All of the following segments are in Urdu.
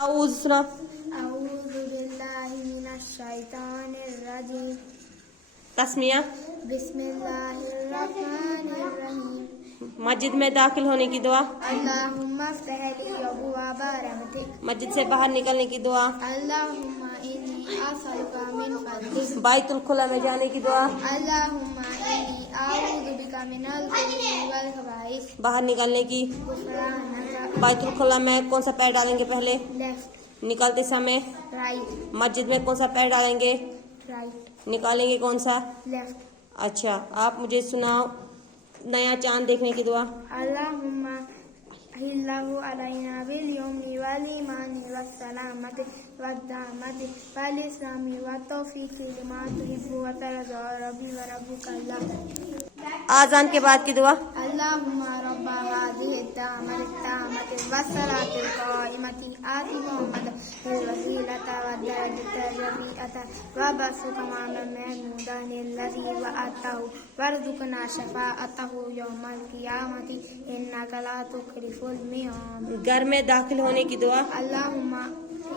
أعوذ بالله من الشيطان الرجيم. تسمیہ. بسم اللہ الرحمن الرحیم. مسجد میں داخل ہونے کی دعا. اللہم افتح لی ابواب رحمتک. مسجد سے باہر نکلنے کی دعا. اللہم انی اسألک من فضلک. بیت الخلا میں جانے کی دعا. اللہم انی اعوذ بک من الخبث والخبائث. باہر نکلنے کی. غفرانک. بیت الخلا میں کون سا پیر ڈالیں گے پہلے؟ لیفٹ. نکلتے سمے. رائٹ. مسجد میں کون سا پیر ڈالیں گے؟ رائٹ. نکالیں گے کون سا؟ لیفٹ. اچھا، آپ مجھے سناؤ نیا چاند دیکھنے کی دعا. اللہم احلہ علینا بالیمن والایمان والسلامۃ والدعمۃ والاسلام والتوفیق لما تحب وترضى ربی وربک اللہ. آذان کے بعد کی دعا. اللہم رب هذه الدعوة التامة والصلاة القائمة آت محمد الوسیلة والدرجة الرفيعة وابعثه مقاما محمودا الذي وعدته وارزقنا شفاعته يوم القيامة إنك لا تخلف الميعاد. گھر میں داخل ہونے کی دعا. اللہم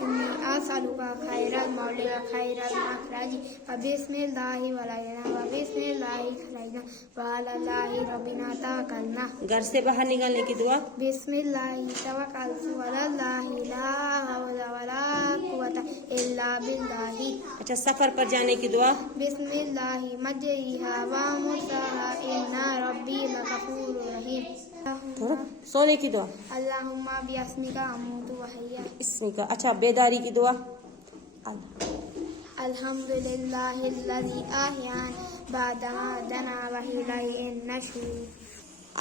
انی اسألک خیر المولد خیر المخرج وبسم اللہ ولینا وبسم اللہ خرجنا وعلی اللہ ربنا توکلنا. گھر سے باہر نکلنے کی دعا. بسم اللہ توکلت وعلی اللہ لا حول ولا قوة الا باللہ. اچھا، سفر پر جانے کی دعا. بسم اللہ مجریہا ومرساہا ان ربی لغفور رحیم. سونے کی دعا. اللہم بیاسمک اموت وحیا. اسم کا. اچھا، بیداری کی دعا. الحمدللہ الذی احیانا بعد ما اماتنا والیہ النشور.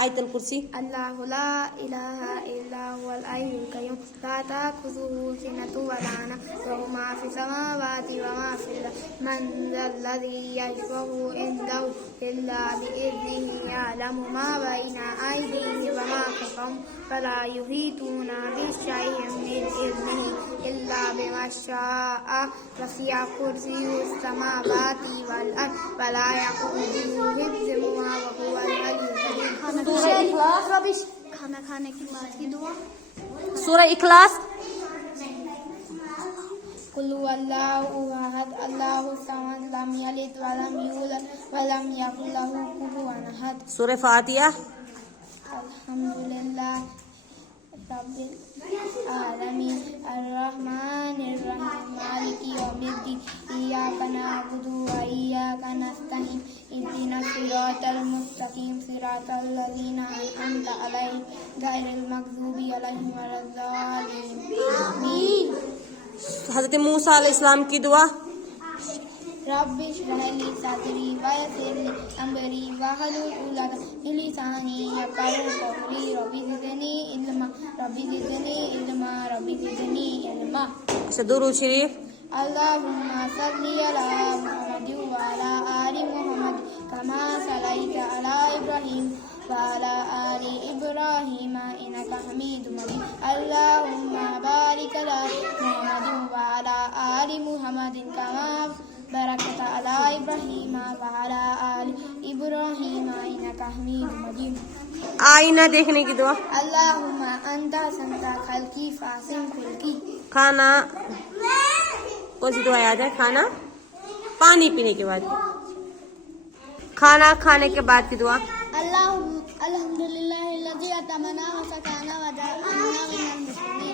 آیت الکرسی. اللہ لا الہ الا هو الحی القیوم لا تأخذہ سنۃ ولا نوم له ما فی السماوات وما فی الارض من ذا الذی یشفع عنده الا بإذنہ یعلم ما بین ایدیہم وما خلفہم ولا یحیطون بشیء من علمہ الا بما شاء وسع کرسیہ السماوات والارض ولا یئوده حفظہما وهو العلی العظیم. سورہ اخلاص. کھانا کھانے کے بعد کی دعا. سورہ اخلاص. قل هو اللہ احد اللہ الصمد لم یلد ولم یولد ولم یکن له کفوا احد. سورہ فاتحہ. الحمدللہ رب العالمین الرحمن الرحیم مالک یوم الدین ایاک نعبد و ایاک نستعین اهدنا الصراط المستقیم صراط الذین انعمت علیہم غیر المغضوب علیہم ولا الضالین. حضرت موسیٰ علیہ السلام کی دعا. رب اشرح لی صدری ویسر لی امری واحلل عقدۃ من لسانی یفقهوا قولی. رب زدنی علما رب زدنی علما رب زدنی علما. اچھا، درود شریف. اللہم صلی علی محمد وعلی آل محمد کما صلیت علی ابراہیم وعلی آل ابراہیم انک حمید مجید. اللہم بارک علی محمد وعلی آل محمد کما بارکت علی ابراہیم وعلی آل ابراہیم انک حمید مجید. آئینہ دیکھنے کی دعا. اللہم انت حسنت خلقی فاحسن خلقی. کھانا. کون سی دعا یاد ہے؟ کھانا پانی پینے کے بعد. کھانا کھانے کے بعد کی دعا. الحمدللہ الذی اطعمنا وسقانا وجعلنا من المسلمین.